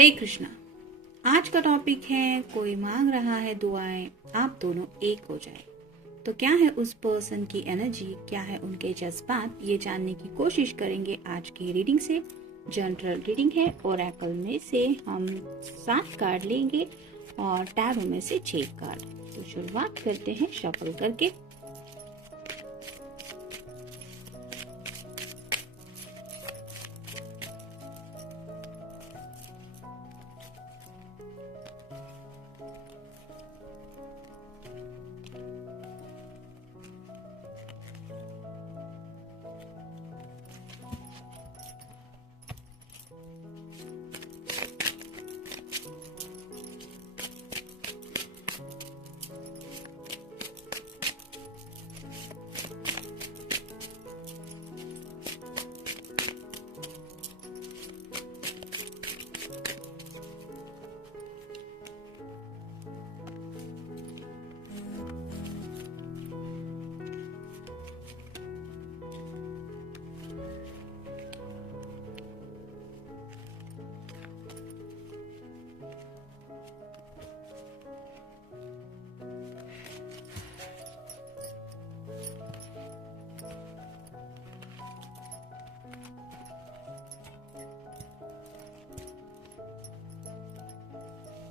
हरे कृष्णा। आज का टॉपिक है कोई मांग रहा है दुआएं, आप दोनों एक हो जाए। तो क्या है उस पर्सन की एनर्जी, क्या है उनके जज्बात, ये जानने की कोशिश करेंगे आज की रीडिंग से। जनरल रीडिंग है, ओरेकल में से हम 7 कार्ड लेंगे और टैरो में से 6 कार्ड। तो शुरुआत करते हैं शफल करके।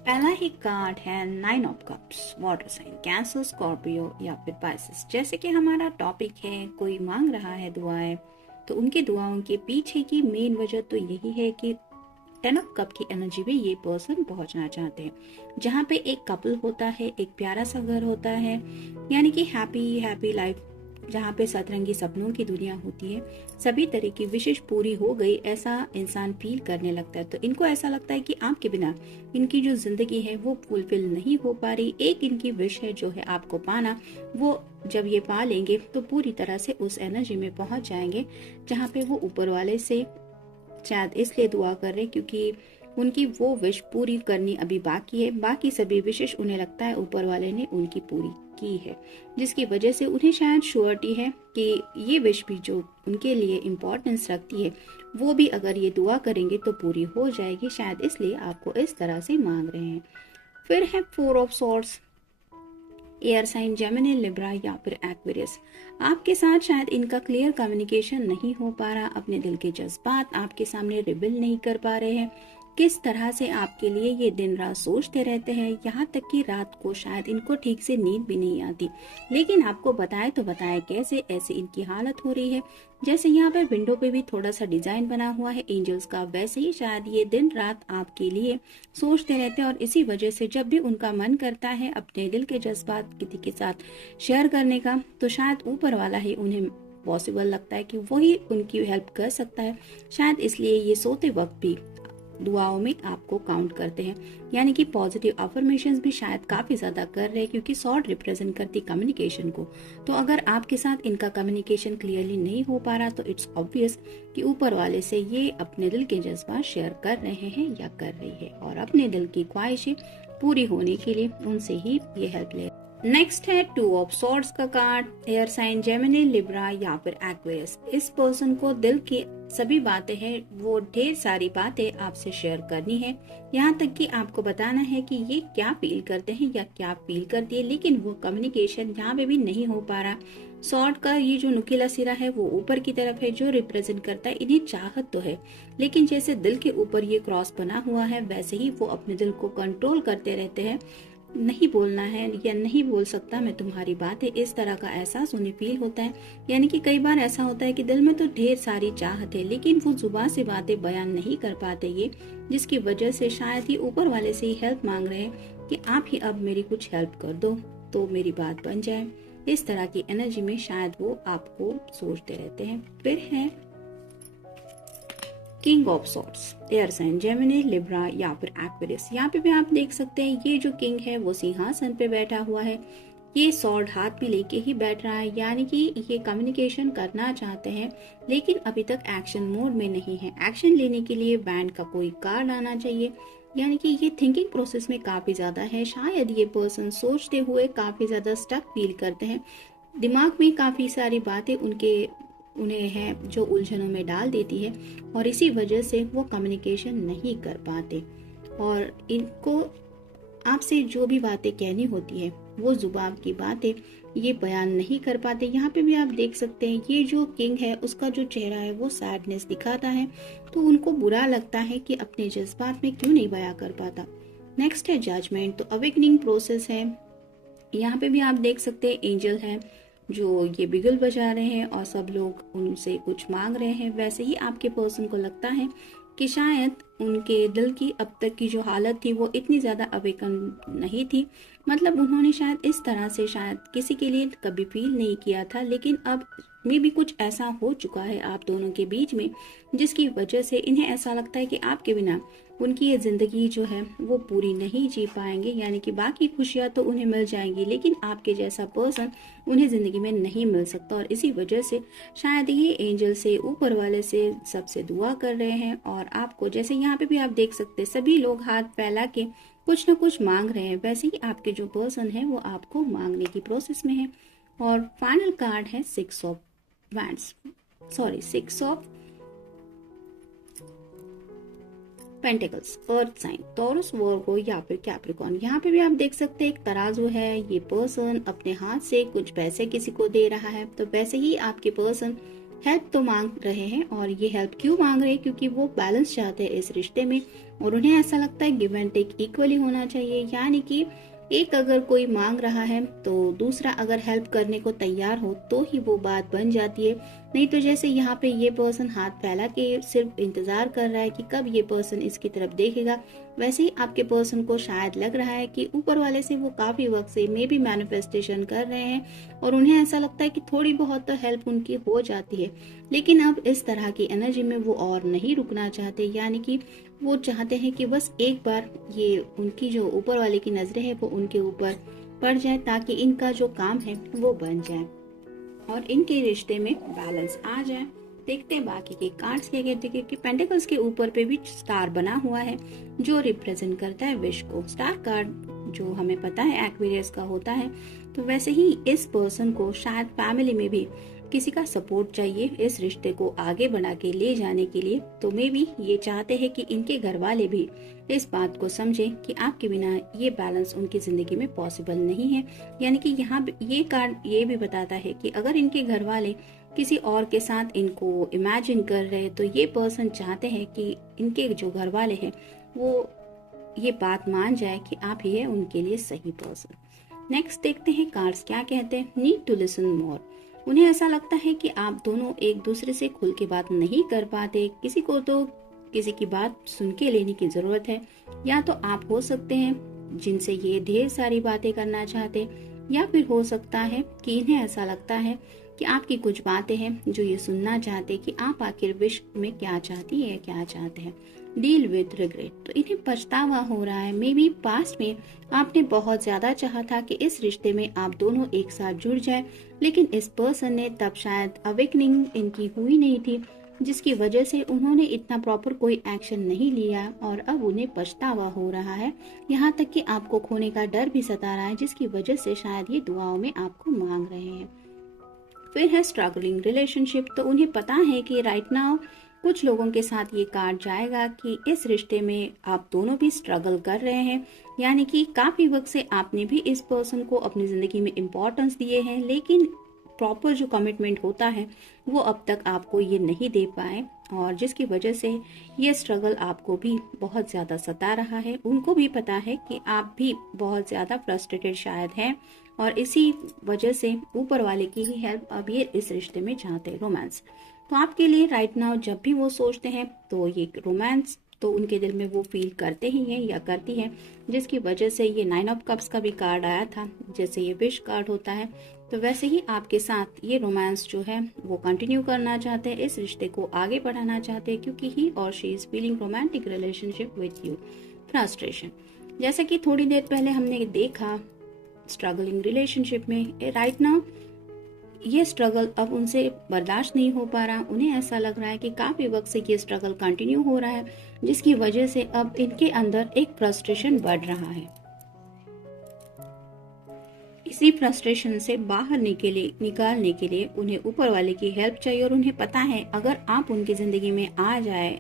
पहला ही कार्ड है 9 of cups, water sign Cancer, Scorpio या फिर पाइसेस। जैसे कि हमारा टॉपिक है कोई मांग रहा है दुआएं, तो उनकी दुआओं के पीछे की मेन वजह तो यही है कि 10 ऑफ कप की एनर्जी में ये पर्सन पहुंचना चाहते हैं, जहाँ पे एक कपल होता है, एक प्यारा सा घर होता है, यानी कि हैप्पी लाइफ, जहाँ पे सतरंगी सपनों की दुनिया होती है, सभी तरह की विशेष पूरी हो गई, ऐसा इंसान फील करने लगता है। तो इनको ऐसा लगता है कि आपके बिना इनकी जो जिंदगी है वो फुलफिल नहीं हो पा रही। एक इनकी विश है जो है आपको पाना, वो जब ये पा लेंगे तो पूरी तरह से उस एनर्जी में पहुंच जाएंगे जहाँ पे वो ऊपर वाले से शायद इसलिए दुआ कर रहे क्योंकि उनकी वो विश पूरी करनी अभी बाकी है। बाकी सभी विशेष उन्हें लगता है ऊपर वाले ने उनकी पूरी की है, जिसकी वजह से उन्हें शायद श्योरिटी है कि ये विश भी जो उनके लिए इम्पोर्टेंस रखती है वो भी अगर ये दुआ करेंगे तो पूरी हो जाएगी। शायद इसलिए आपको इस तरह से मांग रहे हैं। फिर है 4 of swords, air sign Gemini, Libra या फिर एक्वेरियस। आपके साथ शायद इनका क्लियर कम्युनिकेशन नहीं हो पा रहा, अपने दिल के जज्बात आपके सामने रिवील नहीं कर पा रहे हैं। किस तरह से आपके लिए ये दिन रात सोचते रहते हैं, यहाँ तक कि रात को शायद इनको ठीक से नींद भी नहीं आती, लेकिन आपको बताए तो बताए कैसे, ऐसे इनकी हालत हो रही है। जैसे यहाँ पे विंडो पे भी थोड़ा सा डिजाइन बना हुआ है एंजल्स का, वैसे ही शायद ये दिन रात आपके लिए सोचते रहते हैं। और इसी वजह से जब भी उनका मन करता है अपने दिल के जज्बात किसी के साथ शेयर करने का, तो शायद ऊपर वाला ही उन्हें पॉसिबल लगता है कि वही उनकी हेल्प कर सकता है। शायद इसलिए ये सोते वक्त भी दुआओं में आपको काउंट करते हैं, यानी कि पॉजिटिव अफर्मेशंस भी शायद काफी ज्यादा कर रहे हैं, क्योंकि सॉर्ड रिप्रेजेंट करती कम्युनिकेशन को। तो अगर आपके साथ इनका कम्युनिकेशन क्लियरली नहीं हो पा रहा तो इट्स ऑब्वियस कि ऊपर वाले से ये अपने दिल के जज्बात शेयर कर रहे हैं या कर रही है, और अपने दिल की ख्वाहिशें पूरी होने के लिए उनसे ही ये हेल्प ले। नेक्स्ट है 2 ऑफ सॉर्ड्स का card, air sign Gemini, Libra या फिर एक्वेरियस। इस पर्सन को दिल की सभी बातें हैं, वो ढेर सारी बातें आपसे शेयर करनी है, यहाँ तक कि आपको बताना है कि ये क्या फील करते हैं या क्या फील करती है, लेकिन वो कम्युनिकेशन यहाँ पे भी नहीं हो पा रहा। सॉर्ड का ये जो नुकीला सिरा है वो ऊपर की तरफ है, जो रिप्रेजेंट करता है इन्हें चाहत तो है, लेकिन जैसे दिल के ऊपर ये क्रॉस बना हुआ है वैसे ही वो अपने दिल को कंट्रोल करते रहते हैं। नहीं बोलना है या नहीं बोल सकता मैं तुम्हारी बात है, इस तरह का एहसास उन्हें फील होता है। यानी कि कई बार ऐसा होता है कि दिल में तो ढेर सारी चाहत है, लेकिन वो जुबान से बातें बयान नहीं कर पाते ये, जिसकी वजह से शायद ही ऊपर वाले से ही हेल्प मांग रहे हैं कि आप ही अब मेरी कुछ हेल्प कर दो तो मेरी बात बन जाए। इस तरह की एनर्जी में शायद वो आपको सोचते रहते हैं। फिर है king of swords, air sign Gemini, Libra या फिर एक्वेरियस। यहाँ पे भी आप देख सकते हैं ये जो किंग है वो सिंहासन पे बैठा हुआ है, ये सॉर्ड हाथ में लेके ही बैठ रहा है, यानी कि ये कम्युनिकेशन करना चाहते हैं लेकिन अभी तक एक्शन मोड में नहीं है। एक्शन लेने के लिए बैंड का कोई कार्ड आना चाहिए, यानी कि ये थिंकिंग प्रोसेस में काफी ज्यादा है। शायद ये पर्सन सोचते हुए काफी ज्यादा स्टक फील करते हैं, दिमाग में काफी सारी बातें उन्हें है जो उलझनों में डाल देती है, और इसी वजह से वो कम्युनिकेशन नहीं कर पाते। और इनको आपसे जो भी बातें कहनी होती है वो जुबान की बातें ये बयान नहीं कर पाते। यहाँ पे भी आप देख सकते हैं ये जो किंग है उसका जो चेहरा है वो सैडनेस दिखाता है, तो उनको बुरा लगता है कि अपने जज्बात में क्यों नहीं बयां कर पाता। नेक्स्ट है जजमेंट, तो अवेकनिंग प्रोसेस है। यहाँ पे भी आप देख सकते हैं एंजल है जो ये बिगल बजा रहे हैं और सब लोग उनसे कुछ मांग रहे हैं। वैसे ही आपके पर्सन को लगता है कि शायद उनके दिल की अब तक की जो हालत थी वो इतनी ज़्यादा अवेकन नहीं थी, मतलब उन्होंने शायद इस तरह से शायद किसी के लिए कभी फील नहीं किया था, लेकिन अब में भी कुछ ऐसा हो चुका है आप दोनों के बीच में जिसकी वजह से इन्हें ऐसा लगता है कि आपके बिना उनकी ये ज़िंदगी जो है वो पूरी नहीं जी पाएंगे, यानी कि बाकी खुशियाँ तो उन्हें मिल जाएंगी लेकिन आपके जैसा पर्सन उन्हें ज़िंदगी में नहीं मिल सकता। और इसी वजह से शायद ये एंजल से, ऊपर वाले से सबसे दुआ कर रहे हैं और आपको, जैसे यहाँ पे भी आप देख सकते हैं सभी लोग हाथ फैला के कुछ न कुछ मांग रहे हैं, वैसे ही आपके जो पर्सन है वो आपको मांगने की प्रोसेस में है। और फाइनल कार्ड है six of pentacles, earth sign, Taurus, Virgo या फिर कैप्रिकॉर्न। यहाँ पे भी आप देख सकते हैं एक तराजू है, ये पर्सन अपने हाथ से कुछ पैसे किसी को दे रहा है, तो वैसे ही आपके पर्सन हेल्प तो मांग रहे हैं। और ये हेल्प क्यों मांग रहे हैं, क्योंकि वो बैलेंस चाहते हैं इस रिश्ते में और उन्हें ऐसा लगता है गिव एंड टेक इक्वली होना चाहिए, यानी कि एक अगर कोई मांग रहा है तो दूसरा अगर हेल्प करने को तैयार हो तो ही वो बात बन जाती है। नहीं तो जैसे यहाँ पे ये पर्सन हाथ फैला के सिर्फ इंतजार कर रहा है कि कब ये पर्सन इसकी तरफ देखेगा, वैसे ही आपके पर्सन को शायद लग रहा है कि ऊपर वाले से वो काफी वक्त से मे बी मैनिफेस्टेशन कर रहे हैं और उन्हें ऐसा लगता है कि थोड़ी बहुत तो हेल्प उनकी हो जाती है, लेकिन अब इस तरह की एनर्जी में वो और नहीं रुकना चाहते, यानी कि वो चाहते हैं कि बस एक बार ये उनकी जो ऊपर वाले की नजरें है वो उनके ऊपर पड़ जाए ताकि इनका जो काम है वो बन जाए और इनके रिश्ते में बैलेंस आ जाए। देखते हैं बाकी के कार्ड्स क्या कहते हैं कि पेंटिकल्स के ऊपर पे भी स्टार बना हुआ है जो रिप्रेजेंट करता है विश को। स्टार कार्ड जो हमें पता है एक्वेरियस का होता है, तो वैसे ही इस पर्सन को शायद फैमिली में भी किसी का सपोर्ट चाहिए इस रिश्ते को आगे बढ़ा के ले जाने के लिए, तो मे भी ये चाहते हैं कि इनके घर वाले भी इस बात को समझें कि आपके बिना ये बैलेंस उनकी जिंदगी में पॉसिबल नहीं है। यानी कि यहाँ ये कार्ड ये भी बताता है कि अगर इनके घर वाले किसी और के साथ इनको इमेजिन कर रहे हैं तो ये पर्सन चाहते हैं कि इनके जो घर वाले हैं वो ये बात मान जाए कि आप ही है उनके लिए सही पर्सन। नेक्स्ट देखते हैं कार्ड्स क्या कहते हैं। नीड टू लिसन मोर, उन्हें ऐसा लगता है कि आप दोनों एक दूसरे से खुल के बात नहीं कर पाते, किसी को तो किसी की बात सुन के लेने की जरूरत है, या तो आप हो सकते हैं जिनसे ये ढेर सारी बातें करना चाहते, या फिर हो सकता है कि इन्हें ऐसा लगता है कि आपकी कुछ बातें हैं जो ये सुनना चाहते कि आप आखिर विश्व में क्या चाहती है, क्या चाहते हैं। डील विद रिग्रेट, तो इन्हें पछतावा हो रहा है, मे बी पास्ट में आपने बहुत ज्यादा चाहा था कि इस रिश्ते में आप दोनों एक साथ जुड़ जाए, लेकिन इस पर्सन ने तब शायद अवेकनिंग इनकी हुई नहीं थी जिसकी वजह से उन्होंने इतना प्रॉपर कोई एक्शन नहीं लिया और अब उन्हें पछतावा हो रहा है, यहाँ तक कि आपको खोने का डर भी सता रहा है जिसकी वजह से शायद ये दुआओं में आपको मांग रहे हैं। फिर है स्ट्रगलिंग रिलेशनशिप, तो उन्हें पता है कि राइट नाउ कुछ लोगों के साथ ये कार्ड जाएगा कि इस रिश्ते में आप दोनों भी स्ट्रगल कर रहे हैं, यानी कि काफी वक्त से आपने भी इस पर्सन को अपनी जिंदगी में इम्पोर्टेंस दिए हैं, लेकिन प्रॉपर जो कमिटमेंट होता है वो अब तक आपको ये नहीं दे पाए और जिसकी वजह से ये स्ट्रगल आपको भी बहुत ज़्यादा सता रहा है। उनको भी पता है कि आप भी बहुत ज़्यादा फ्रस्ट्रेटेड शायद हैं और इसी वजह से ऊपर वाले की ही हेल्प अब ये इस रिश्ते में चाहते हैं, रोमांस। तो आपके लिए राइट नाउ जब भी वो सोचते हैं तो ये रोमांस तो उनके दिल में वो फील करते ही हैं या करती हैं, जिसकी वजह से ये 9 ऑफ कप्स का भी कार्ड आया था, जैसे ये विश कार्ड होता है। तो वैसे ही आपके साथ ये रोमांस जो है वो कंटिन्यू करना चाहते हैं, इस रिश्ते को आगे बढ़ाना चाहते हैं क्योंकि ही और she is feeling romantic relationship with you. Frustration, जैसे कि थोड़ी देर पहले हमने देखा स्ट्रगलिंग रिलेशनशिप में, राइट नाउ ये स्ट्रगल अब उनसे बर्दाश्त नहीं हो पा रहा, उन्हें ऐसा लग रहा है कि काफी वक्त से ये स्ट्रगल कंटिन्यू हो रहा है जिसकी वजह से अब इनके अंदर एक फ्रस्ट्रेशन बढ़ रहा है। इसी फ्रस्ट्रेशन से बाहर निकालने के लिए उन्हें ऊपर वाले की हेल्प चाहिए और उन्हें पता है अगर आप उनकी जिंदगी में आ जाए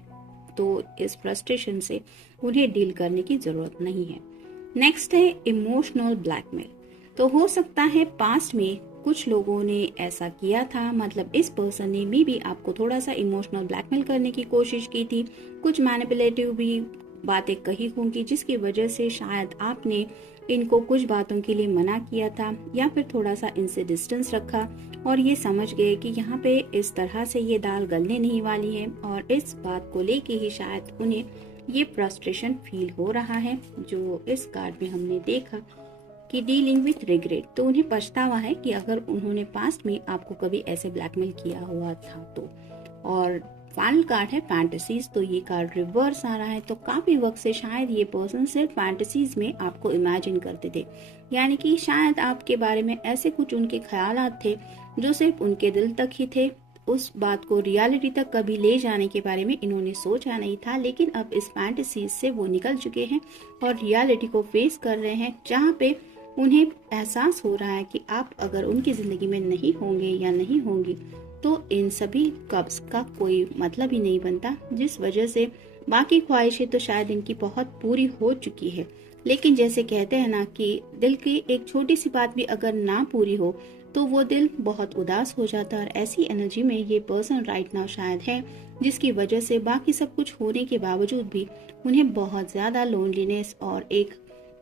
तो इस फ्रस्ट्रेशन से उन्हें डील करने की जरूरत नहीं है। नेक्स्ट है इमोशनल ब्लैकमेल। तो हो सकता है पास्ट में कुछ लोगों ने ऐसा किया था, मतलब इस पर्सन ने मे बी आपको थोड़ा सा इमोशनल ब्लैकमेल करने की कोशिश की थी, कुछ मैनिपुलेटिव भी बातें कही होंगी, जिसकी वजह से शायद आपने इनको कुछ बातों के लिए मना किया था या फिर थोड़ा सा इनसे डिस्टेंस रखा और ये समझ गए कि यहाँ पे इस तरह से ये दाल गलने नहीं वाली है, और इस बात को लेके ही शायद उन्हें ये फ्रस्ट्रेशन फील हो रहा है। जो इस कार्ड में हमने देखा कि डीलिंग विथ रिग्रेट, तो उन्हें पछतावा है कि अगर उन्होंने पास्ट में आपको कभी ऐसे ब्लैकमेल किया हुआ था तो। और फाइनल कार्ड है फैंटेसीज। तो ये कार्ड रिवर्स आ रहा है, तो काफी वक्त से शायद ये पर्सन सिर्फ फैंटेसीज में आपको इमेजिन करते थे, यानी कि शायद आपके बारे में ऐसे कुछ उनके ख्यालात थे जो सिर्फ उनके दिल तक ही थे। उस बात को रियलिटी तक कभी ले जाने के बारे में इन्होंने सोचा नहीं था, लेकिन अब इस फैंटेसीज से वो निकल चुके हैं और रियलिटी को फेस कर रहे हैं, जहाँ पे उन्हें एहसास हो रहा है कि आप अगर उनकी जिंदगी में नहीं होंगे या नहीं होंगी तो इन सभी कब्स का कोई मतलब ही नहीं बनता, जिस वजह से बाकी ख्वाहिशें तो शायद इनकी बहुत पूरी हो चुकी है। लेकिन जैसे कहते हैं ना कि दिल की एक छोटी सी बात भी अगर ना पूरी हो तो वो दिल बहुत उदास हो जाता है, और ऐसी एनर्जी में ये पर्सन राइट नाउ शायद है, जिसकी वजह से बाकी सब कुछ होने के बावजूद भी उन्हें बहुत ज्यादा लोनलीनेस और एक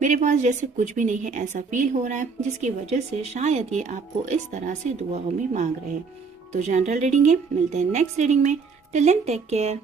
मेरे पास जैसे कुछ भी नहीं है ऐसा फील हो रहा है, जिसकी वजह से शायद ये आपको इस तरह से दुआओं में मांग रहे हैं। तो जनरल रीडिंग है, मिलते हैं नेक्स्ट रीडिंग में। Till then take care.